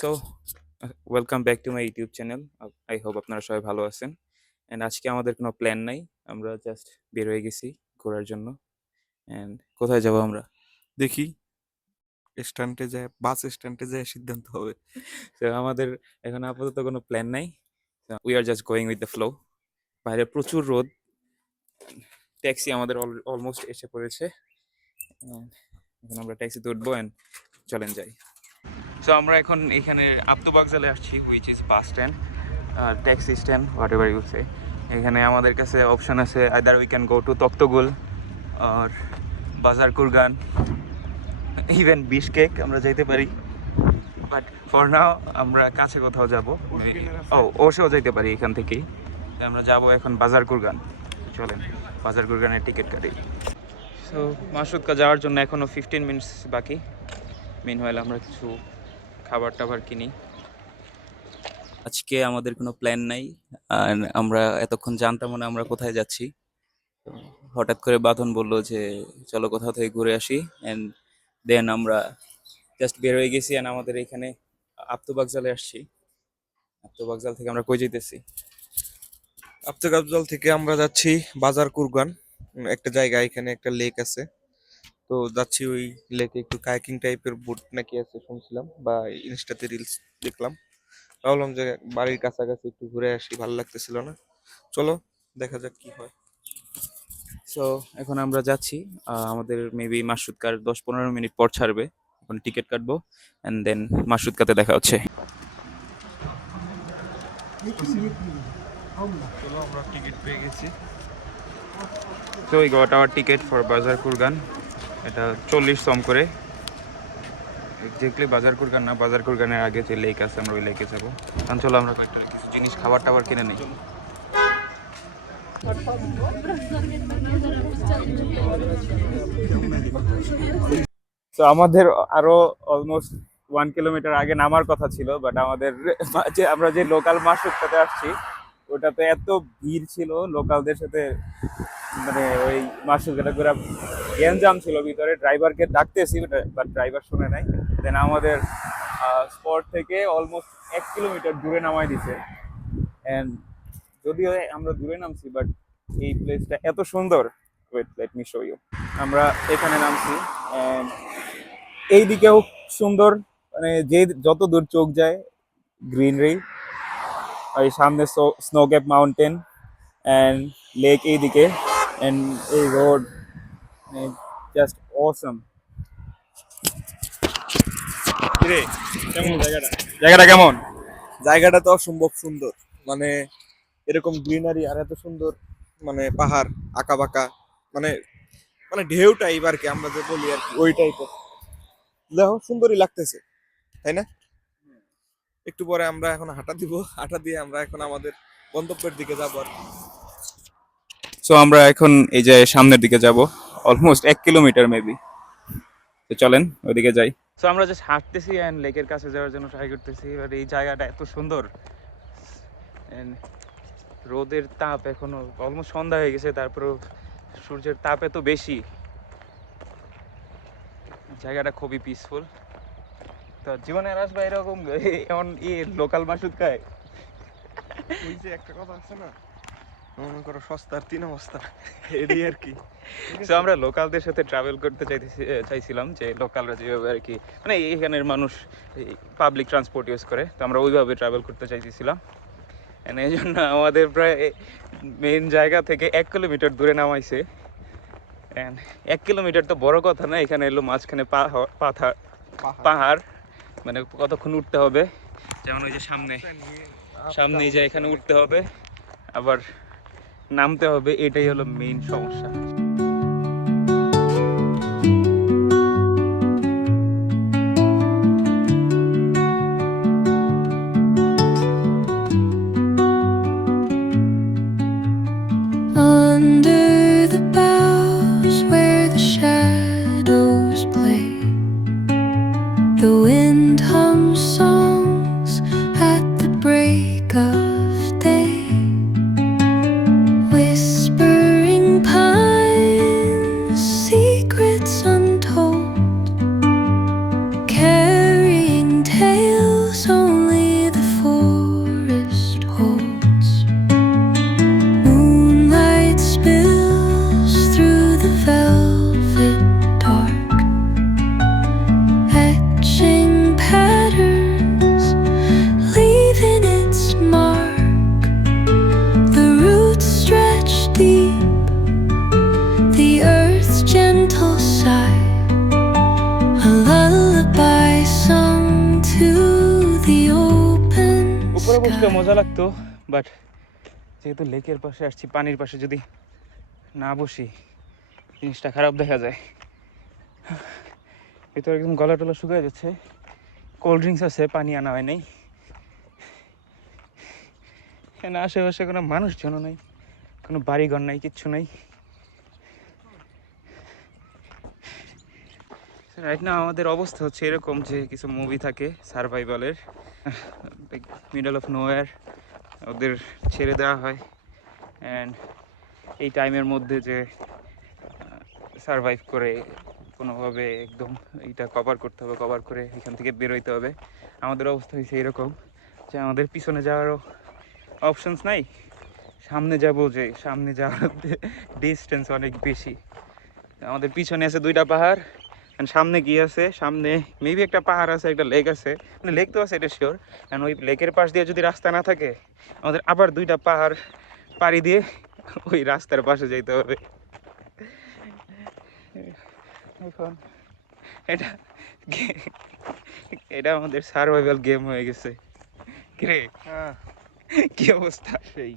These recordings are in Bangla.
So welcome back to my YouTube channel. I hope আপনারা সবাই ভালো আছেন। অ্যান্ড আজকে আমাদের কোনো প্ল্যান নাই। আমরা জাস্ট বের হয়ে গেছি ঘোরার জন্য। অ্যান্ড কোথায় যাব আমরা? দেখি বাস স্ট্যান্ডে যায় সিদ্ধান্ত হবে। তো আমাদের এখন আপাতত কোনো প্ল্যান নাই। We are just going with the flow. বাইরে প্রচুর রোদ। ট্যাক্সি আমাদের অলমোস্ট এসে পড়েছে। And এখন আমরা ট্যাক্সিতে উঠবো অ্যান্ড চলেন যাই। সো আমরা এখন এখানে আব্দুবাগজালে আসছি, which is bus stand, taxi stand, whatever you say. এখানে আমাদের কাছে অপশন আছে, either we can go to Toktogul or Bazar Korgon, even Bishkek আমরা যাইতে পারি। বাট ফর নাও আমরা কাছে কোথাও যাব। ওসেও যাইতে পারি এখান থেকেই। আমরা যাব এখন বাজার কুরগান। চলেন বাজার কুরগানের টিকিট কাটি। সো মাসুদকা যাওয়ার জন্য এখনও 15 মিনিটস বাকি। মিনওয়াইল আমরা কিছু খাবার টাবার কিনি। আজকে আমাদের কোনো প্ল্যান নাই। আর আমরা এতক্ষণ জানতাম না আমরা কোথায় যাচ্ছি। তো হঠাৎ করে বাঁধন বললো যে চলো কোথাও থেকে ঘুরে আসি, অ্যান্ড দেন আমরা জাস্ট বের হয়ে গেছি। অ্যান্ড আমাদের এখানে আব্দুবাগজালে আসছি। আব্দুবাগজাল থেকে আমরা কই যেতেছি? আফতাবজল থেকে আমরা যাচ্ছি বাজার কুরগান, একটা জায়গা, এখানে একটা লেক আছে। তো যাচ্ছি ওই লেকে, একটু কায়াকিং টাইপের বোট নাকি আছে শুনছিলাম, বা ইনস্টাতে রিলস দেখলাম। ভাবলাম যে বাড়ির কাছাকাছি একটু ঘুরে আসি, ভালো লাগতেছিল না। চলো দেখা যাক কি হয়। সো এখন আমরা যাচ্ছি। আমাদের মেবি মাসুদকার 10-15 মিনিট পর ছাড়বে। এখন টিকিট কাটবো অ্যান্ড দেন মাসুদকাতে দেখা হচ্ছে। চলো, আমরা টিকিট পেয়ে গেছি। So we got hour ticket for বাজার কুরগান। এটা 40 সম করে। এক্স্যাক্টলি বাজার কুরগান না, বাজার কুরগানের আগে যে লেক আছে আমরা ওই লেকে যাবো। কারণ চলো আমরা কয়েকটা কিছু জিনিস খাবার টাবার কিনে নিই। তো আমাদের আরো অলমোস্ট 1 কিলোমিটার আগে নামার কথা ছিল, বাট আমাদের যে আমরা যে লোকাল মার্কেটটাতে আসছি ওটাতে এত ভিড় ছিল লোকালদের সাথে, মানে ওই মার্কেটটা পুরো গ্যাঞ্জাম ছিল ভিতরে। ড্রাইভারকে ডাকতেছি বাট ড্রাইভার শুনে নাই। দেন আমাদের স্পট থেকে অলমোস্ট 1 কিলোমিটার দূরে নামাই দিছে। অ্যান্ড যদিও আমরা দূরে নামছি, বাট এই প্লেসটা এত সুন্দর। Wait, let me show you. আমরা এখানে নামছি অ্যান্ড এইদিকেও সুন্দর, মানে যে যত দূর চোখ যায় গ্রিনারি। ওই সামনে snow cap mountain and lake এইদিকে, অ্যান্ড এই রোড জাস্ট অসম। রে কেমন জায়গাটা? জায়গাটা কেমন? জায়গাটা তো অসম্ভব সুন্দর, মানে এরকম গ্রিনারি আর এত সুন্দর, মানে পাহাড় আঁকা বাঁকা, মানে মানে ঢেউ টাইপ আর কি, আমরা যে বলি আর কি, ওই টাইপের। দেখো সুন্দরই লাগতেছে, তাই না? একটু পরে আমরা এখন হাঁটা দিব, হাঁটা দিয়ে আমরা এখন আমাদের গন্তব্যের দিকে যাবো আর কি। সো আমরা এখন এই যে সামনের দিকে যাব, অলমোস্ট 1 কিলোমিটার মেবি। তো চলেন ওইদিকে যাই। সো আমরা জাস্ট হাঁটতেছি অ্যান্ড লেকের কাছে যাওয়ার জন্য ট্রাই করতেছি। এবার এই জায়গাটা এত সুন্দর, and রোদের তাপ এখনো অলমোস্ট সন্ধ্যা হয়ে গেছে, তারপরেও সূর্যের তাপ এত বেশি। জায়গাটা খুবই পিসফুল। তো জীবনে আর আসবে এরকম এমন লোকাল মাসুদ খায়। ওই যে একটা কথা আছে না, মনে করো সস্তার তিন অবস্থা, এটাই আর কি। তো আমরা লোকালদের সাথে ট্রাভেল করতে চাইছিলাম, যে লোকালরা যেভাবে আর কি, মানে এখানের মানুষ পাবলিক ট্রান্সপোর্ট ইউজ করে, তো আমরা ওইভাবে ট্রাভেল করতে চাইছিলাম। এই জন্য আমাদের প্রায় মেইন জায়গা থেকে 1 কিলোমিটার দূরে নামাইছে। 1 কিলোমিটার তো বড় কথা না, এখানে এলো মাঝখানে পাহাড়, মানে কতক্ষণ উঠতে হবে। যেমন ওই যে সামনে সামনে যে এখানে উঠতে হবে, আবার নামতে হবে, এটাই হলো মেইন সমস্যা। Under the boughs where the shadows play, the wind hums songs at the break of day. Whispering pines বসলে মজা লাগতো, বাট যেহেতু লেকের পাশে আসছি, পানির পাশে যদি না বসি জিনিসটা খারাপ দেখা যায়। ভিতরে একদম গলা টলা শুকিয়ে যাচ্ছে। কোল্ড ড্রিঙ্কস আছে, পানি আনা হয় নাই। এখানে আশেপাশে কোনো মানুষজন নাই, কোনো বাড়িঘর নাই, কিচ্ছু নাই। রাইট না আমাদের অবস্থা হচ্ছে এরকম যে কিছু মুভি থাকে সার্ভাইভালের, মিডল অফ নোয়ার ওদের ছেড়ে দেওয়া হয়, অ্যান্ড এই টাইমের মধ্যে যে সার্ভাইভ করে কোনোভাবে একদম এইটা কভার করতে হবে, কভার করে এখান থেকে বেরোইতে হবে। আমাদের অবস্থা হয়েছে এরকম যে আমাদের পিছনে যাওয়ারও অপশনস নাই, সামনে যাব যে সামনে যাওয়ার ডিস্টেন্স অনেক বেশি। আমাদের পিছনে আছে 2টা পাহাড়, and সামনে কি আছে, সামনে মেবি একটা পাহাড় আছে, একটা লেক আছে, মানে লেক তো আছে এটা শিওর। অ্যান্ড ওই লেকের পাশ দিয়ে যদি রাস্তা না থাকে আমাদের আবার 2টা পাহাড় পাড়ি দিয়ে ওই রাস্তার পাশে যেতে হবে। এখন এটা এটা আমাদের সার্ভাইভাল গেম হয়ে গেছে। কিরে কি অবস্থা? সেই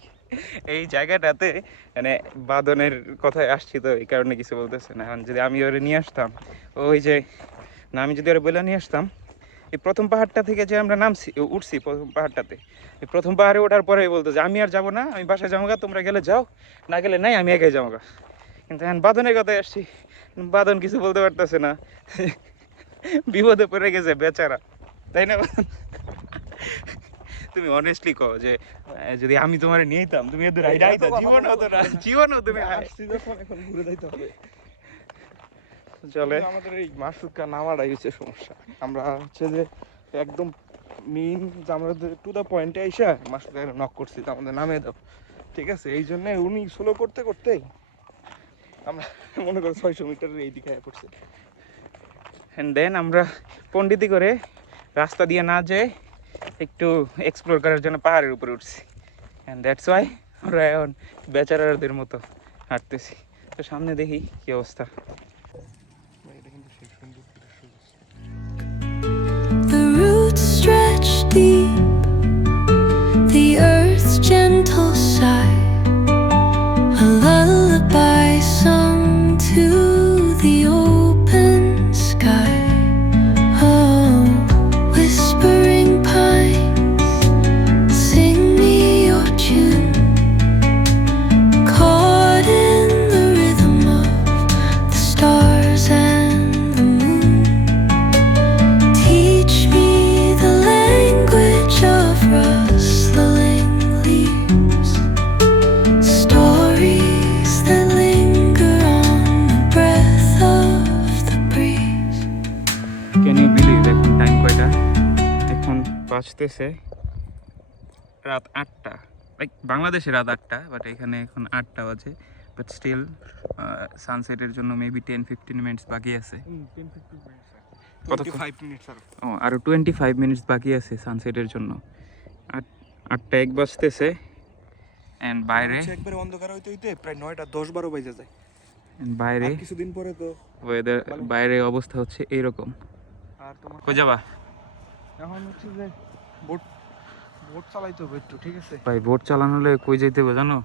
এই জায়গাটাতে মানে বাদনের কথায় আসছি তো এই কারণে কিছু বলতেছে না। এখন যদি আমি ওরে নিয়ে আসতাম, ওই যে না আমি যদি ওরে বলে নিয়ে আসতাম, এই প্রথম পাহাড়টা থেকে যে আমরা নামছি উঠছি প্রথম পাহাড়টাতে, এই প্রথম পাহাড়ে ওঠার পরে বলতো যে আমি আর যাবো না, আমি বাসায় যাবো গা, তোমরা গেলে যাও, না গেলে নাই, আমি একাই যাবো গা। কিন্তু এখন বাদনের কথায় আসছি, বাদন কিছু বলতে পারতেছে না, বিপদে পড়ে গেছে বেচারা, তাই না? তুমি অনেস্টলি কও যে যদি আমি তোমারে নিয়ে যেতাম তুমি এত রাইড আইতা, জীবনও তুমি আসছি যখন এখন ঘুরে যাইতে হবে। চলে। আমাদের এই মাসুকা নামাটাই হচ্ছে সমস্যা। আমরা হচ্ছে যে একদম মেইন যে আমরা টু দা পয়েন্টে আইসা মাসুকা নক করছি, তো আমাদের নামে দাও, ঠিক আছে? এই জন্য উনি স্লো করতে করতেই আমরা মনে করো 600 মিটারের এই দিকে পড়ছি। অ্যান্ড দেন আমরা পণ্ডিতি করে রাস্তা দিয়ে না যেয়ে একটু এক্সপ্লোর করার জন্য পাহাড়ের উপরে উঠছি, অ্যান্ড দ্যাটস ওয়াই আমরা এখন বেচারাদের মতো হাঁটতেছি। তো সামনে দেখি কি অবস্থা। The roots stretch deep, the earth's gentle sigh, a lullaby sung to the open sky. Oh, whispering pines, sing me your tune, caught in the rhythm of the stars and the moon. Teach me the language of rustling leaves, stories that linger on the breath of the breeze. Can you believe এখন টাইম কয়টা? এখন বাজতেছে রাত 8টা, লাইক বাংলাদেশে রাত 8টা, বাট এখানে এখন 8টা বাজে। বাট স্টিল সানসেটের জন্য মেবি 10-15 মিনিটস বাকি আছে। 10-15 মিনিটস, কতক্ষণ? 25 মিনিটস আর ও আরও 25 মিনিটস বাকি আছে সানসেটের জন্য। 8টা 1 বাজতেছে, অ্যান্ড বাইরে একবারে অন্ধকার হইতে হইতে প্রায় 9টা 10-12 বাজে যায়। বাইরে আর কিছুদিন পরে তো ওয়েদার, বাইরে অবস্থা হচ্ছে এইরকম। আর তোমার কই যাবা? এখন হচ্ছে যে বোট বোট চালাইতে হবে একটু, ঠিক আছে? ভাই বোট চালানো হলে কই যাইতে হবে জানো?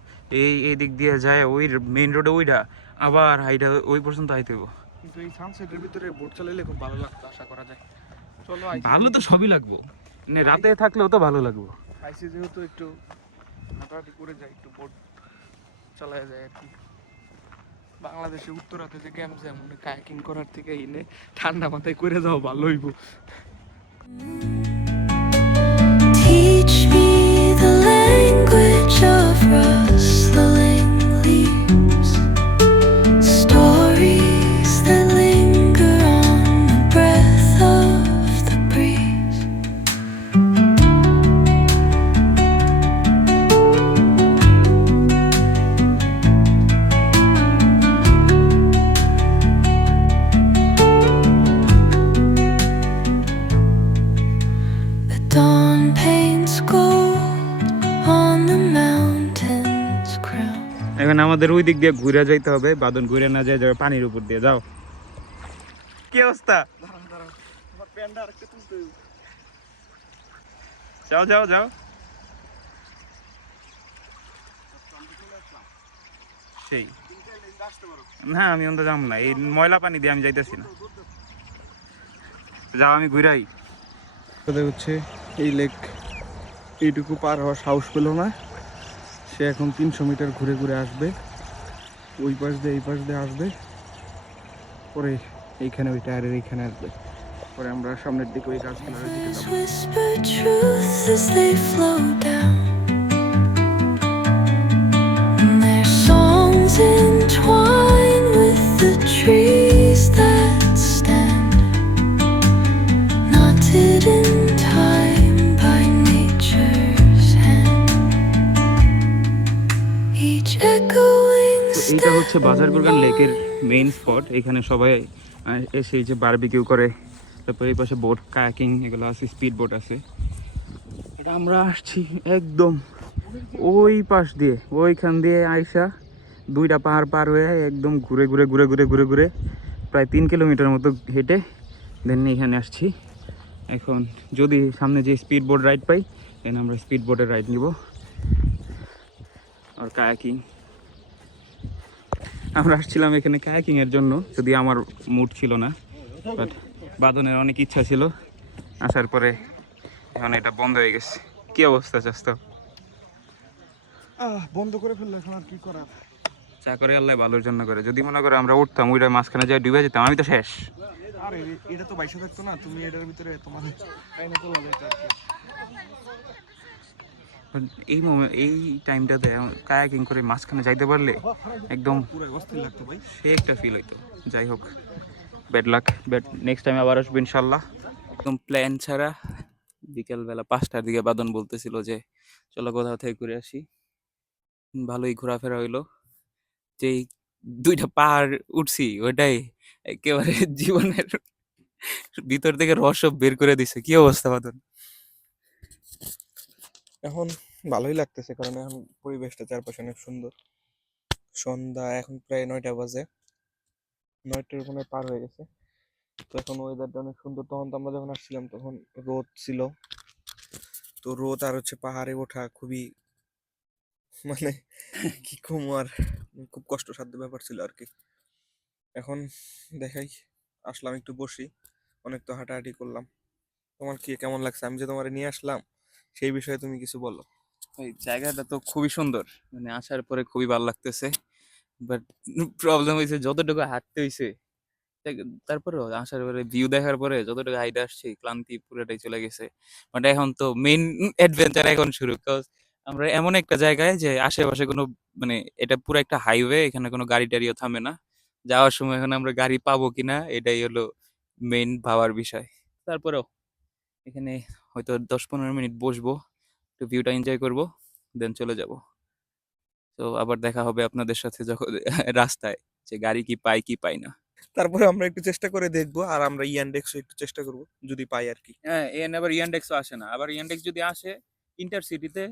এই দিক দিয়ে যায় ওই মেইন রোডে ওইটা, আবার হাইটা ওই পর্যন্ত আইতে হবে। কিন্তু এই সানসেটের ভিতরে বোট চালাইলে খুব ভালো লাগতো, আশা করা যায়। চলো ভালো তো সবই লাগবো, মানে রাতে থাকলেও তো ভালো লাগবো। আইসি যেহেতু একটু হাঁটাহাঁটি করে যাই, একটু বোট চালায় যায় আর কি। বাংলাদেশে উত্তরাতে যে ক্যাম্প যায় মনে কায়াকিং করার থেকে এনে ঠান্ডা মাথায় করে যাও ভালো হইব। Teach me the language of rustling leaves, stories that linger on the breath of the breeze. The dawn paints gold on the mountain's crown. এখন আমাদের ওই দিক দিয়ে ঘুরে যাইতে হবে, বাদন ঘুরে না যায়, যাবে পানির উপর দিয়ে। যাও, কি অবস্থা? আমার প্যান্ডা আরেকটা তুলতে হইব। যাও যাও যাও। সেই না আমি অন্ত যাম না, এই ময়লা পানি দিয়ে আমি যাইতেছি না, যাও আমি ঘুরাই। হচ্ছে এই লেক এইটুকু পার হওয়ার সাহস পেল না, সে এখন 300 মিটার ঘুরে ঘুরে আসবে, ওই পাশ দিয়ে এই পাশ দিয়ে আসবে, পরে এইখানে ওই টায়ারের এইখানে আসবে, পরে আমরা সামনের দিকে ওই গাছগুলোর দিকে যাবো। Whisper truths as they flow down, and their songs entwine with the trees that stand, knotted in time by nature's hand, each echoing এইটা step হচ্ছে বাজারগুরগান লেকের মেইন স্পট। এখানে সবাই এসে এই যে বারবিকিউ করে, তারপর এই পাশে বোট কায়াকিং এগুলো আছে, স্পিড বোট আছে। এটা আমরা আসছি একদম ওই পাশ দিয়ে, ওইখান দিয়ে আইসা 2টা পাহাড় পার হয়ে একদম ঘুরে ঘুরে ঘুরে ঘুরে ঘুরে ঘুরে প্রায় 3 কিলোমিটার মতো হেঁটে দেন এখানে আসছি। এখন যদি সামনে যে স্পিড বোট রাইড পাই দেন আমরা স্পিড বোটের রাইড নিব আর কায়াকিং। আমরা আসছিলাম এখানে কায়াকিং এর জন্য, যদি আমার মুড ছিল না, বাট বাদনের অনেক ইচ্ছা ছিল, আসার পরে এখন এটা বন্ধ হয়ে গেছে। কি অবস্থা চাস্ত? বন্ধ করে ফেললে এখন আর কি করার। চা করে আল্লাহ ভালোর জন্য করে, যদি মনে করে আমরা উঠতাম ওইটার মাঝখানে যাই ডুবে যেতাম, আমি তো শেষ। আরে এটা তো বাইসা থাকতো না, তুমি এটার ভিতরে তোমার টাইনে তোলা যেত আর কি। এই টাইমটাতে কায়াকিং করে মাঝখানে যাইতে পারলে একদম পুরো অস্থির লাগতো ভাই। সে একটা ফিল হইতো। যাই হোক, bad luck, bad, next time আবার আসবো ইনশাল্লাহ। একদম প্ল্যান ছাড়া বিকেলবেলা 5টার দিকে বাদন বলতেছিল যে চলো কোথাও থেকে ঘুরে আসি। ভালোই ঘোরাফেরা হইলো। যেই 2টা পাহাড় উঠছি ওইটাই একেবারে জীবনের ভিতর থেকে রস সব বের করে দিছে। কি অবস্থা বাদন? এখন ভালোই লাগতেছে, কারণ এখন পরিবেশটা চারপাশে অনেক সুন্দর। সন্ধ্যা এখন প্রায় 9টা বাজে, 9টার ওখানে পার হয়ে গেছে। তো এখন ওয়েদারটা অনেক সুন্দর। তখন তো আমরা যখন আসছিলাম তখন রোদ ছিল, তো রোদ আর হচ্ছে পাহাড়ে ওঠা খুবই মানে কি কম আর, খুব কষ্টসাধ্য ব্যাপার ছিল আর কি। এখন দেখাই, আসলাম একটু বসি, অনেক তো হাঁটাহাঁটি করলাম। তোমার কি কেমন লাগছে আমি যে তোমারে নিয়ে আসলাম, সেই বিষয়ে তুমি কিছু বলো। ওই জায়গাটা তো খুবই সুন্দর, মানে আসার পরে খুবই ভালো লাগতেছে, বাট প্রবলেম হয়েছে যতটুকু হাঁটতে হয়েছে, তারপরেও আসার পরে ভিউ দেখার পরে যতটুকু হাইট আসছে ক্লান্তি পুরোটাই চলে গেছে। বাট এখন তো মেইন অ্যাডভেঞ্চার এখন শুরু, কজ আমরা এমন একটা জায়গায় যে আশেপাশে কোনো, মানে এটা পুরো একটা হাইওয়ে, এখানে কোনো গাড়ি টাড়িও থামে না। যাওয়ার সময় এখন আমরা গাড়ি পাবো কিনা এটাই হলো মেইন ভাবার বিষয়। তারপরেও এখানে হয়তো 10-15 মিনিট বসবো, একটু ভিউটা এনজয় করবো, দেন চলে যাব। তো আবার দেখা হবে আপনাদের সাথে যখন রাস্তায়, যে গাড়ি কি পাই কি পাই না। তারপরে আমরা একটু চেষ্টা করে দেখবো, আর আমরা ইয়ান্ডেক্সও একটু চেষ্টা করব যদি পাই আর কি। হ্যাঁ, আবার ইয়ান্ডেক্সও আসে না, আবার ইয়ান্ডেক্স যদি আসে ইন্টারসিটিতে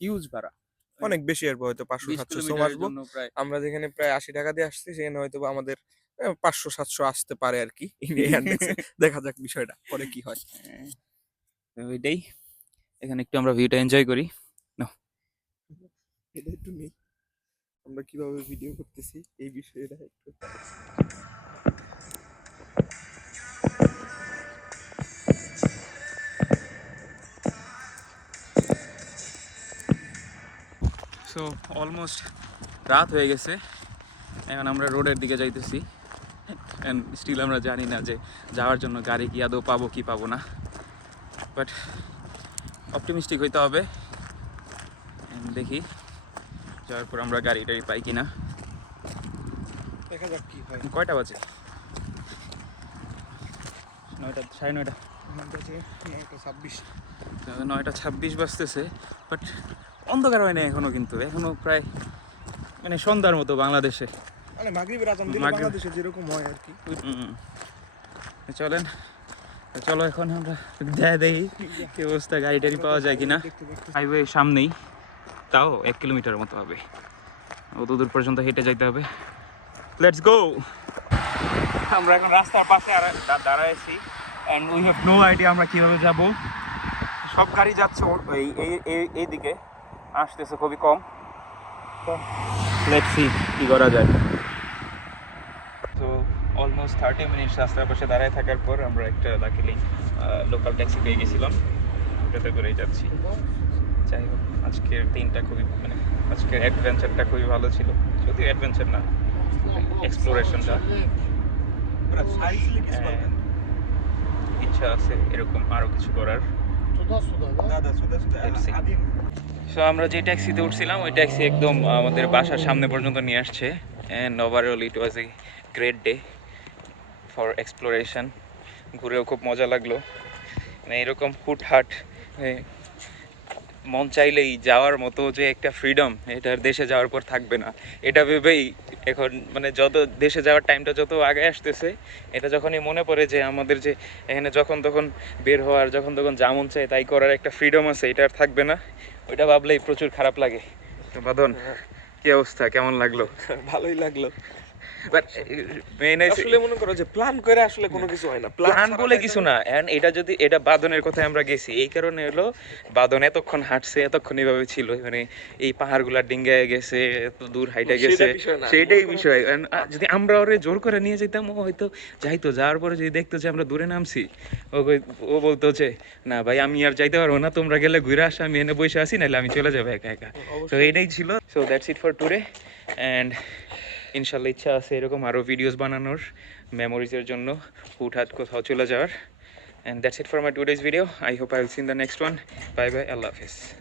হিউজ ভাড়া, অনেক বেশি আসবো, হয়তো 500 20 700 কিলোমিটারের আসবো। জন্য প্রায়। আমরা যেখানে প্রায় 80 টাকা দিয়ে আসছি সেখানে হয়তো বা আমাদের 500 700 আসতে পারে আর কি ইয়ান্ডেক্সে। দেখা যাক বিষয়টা পরে কি হয়। হ্যাঁ, তো ওইটাই, এখানে একটু আমরা ভিউটা এনজয় করি। নাও। এটা একটু নেই, আমরা কিভাবে ভিডিও করতেছি এই বিষয়টা একটু। সো অলমোস্ট রাত হয়ে গেছে, এখন আমরা রোডের দিকে যাইতেছি, অ্যান্ড স্টিল আমরা জানি না যে যাওয়ার জন্য গাড়ি কি আদৌ পাবো কি পাবো না, বাট অপটিমিস্টিক হইতে হবে। And দেখি যাওয়ার পর আমরা গাড়ি টাড়ি পাই কিনা। দেখা যাক কি হয়। কয়টা বাজে? 9টা, 9:30। আমাদের যে 9:26। 9:26 বাজতেছে, বাট অন্ধকার হয় না এখনো, কিন্তু এখনো প্রায় মানে সন্ধ্যার মতো বাংলাদেশে। মানে মাগরিবের আজান দিলে মাগরিব। বাংলাদেশে যেরকম হয় আর কি। চলেন, চলো এখন আমরা দেখি কি অবস্থা, গাড়ি টাড়ি পাওয়া যায় কিনা। হাইওয়ে সামনেই, তাও 1 কিলোমিটার মতো হবে, অত দূর পর্যন্ত হেঁটে যাইতে হবে। Let's go. আমরা এখন রাস্তার পাশে দাঁড়াইছি, and we have no idea আমরা কিভাবে যাব। সব গাড়ি যাচ্ছে এই দিকে, আসতেছে খুবই কম। লেটস সি কি করা যায়। তো অলমোস্ট 30 মিনিটস রাস্তার পাশে দাঁড়ায় থাকার পর আমরা একটা লাকিলি লোকাল ট্যাক্সি পেয়ে গেছিলাম, ওটাতে করেই যাচ্ছি। যাই হোক, আজকের দিনটা খুবই মানে আজকের অ্যাডভেঞ্চারটা খুবই ভালো ছিল, যদিও অ্যাডভেঞ্চার না, এক্সপ্লোরেশনটা। ইচ্ছা আছে এরকম আরও কিছু করার। সো আমরা যে ট্যাক্সিতে উঠছিলাম ওই ট্যাক্সি একদম আমাদের বাসার সামনে পর্যন্ত নিয়ে আসছে। And overall it was a great day for exploration. ঘুরেও খুব মজা লাগলো। মানে এরকম হুটহাট মন চাইলেই যাওয়ার মতো যে একটা ফ্রিডম, এটার দেশে যাওয়ার পর থাকবে না, এটা ভেবেই এখন মানে যত দেশে যাওয়ার টাইমটা যত আগে আসতেছে, এটা যখনই মনে পড়ে যে আমাদের যে এখানে যখন তখন বের হওয়ার, যখন তখন যা মন চায় তাই করার একটা ফ্রিডম আছে, এটা আর থাকবে না, ওইটা ভাবলেই প্রচুর খারাপ লাগে। তো বাদন, কি অবস্থা, কেমন লাগলো? ভালোই লাগলো। বাট মেইন আসলে মনে করো যে প্ল্যান করে আসলে কোনো কিছু হয় না, প্ল্যান বলে কিছু না। এন্ড এটা যদি এটা বাদনের কথায় আমরা গেছি, এই কারণে হলো বাদন এতক্ষণ হাঁটছে, এতক্ষণ এইভাবে ছিল, মানে এই পাহাড়গুলা ডিঙ্গায় গেছে, এত দূর হাইটে গেছে, সেইটাই বিষয়। যদি আমরা ওরে জোর করে নিয়ে যেতাম, ও হয়তো যাইতো, যাওয়ার পরে যদি দেখতো যে আমরা দূরে নামছি, ও বলতো যে না ভাই আমি আর যাইতে পারবো না, তোমরা গেলে ঘুরে আসো, আমি এনে বসে আসি, নাহলে আমি চলে যাবো একা একা। তো এইটাই ছিল। So that's it for today. And ইনশাল্লাহ ইচ্ছা আছে এরকম আরও ভিডিওস বানানোর, মেমোরিজের জন্য, হুটহাট কোথাও চলে যাওয়ার। And that's it for my today's video. I hope I will see you in the next one. Bye bye. Allah Hafiz.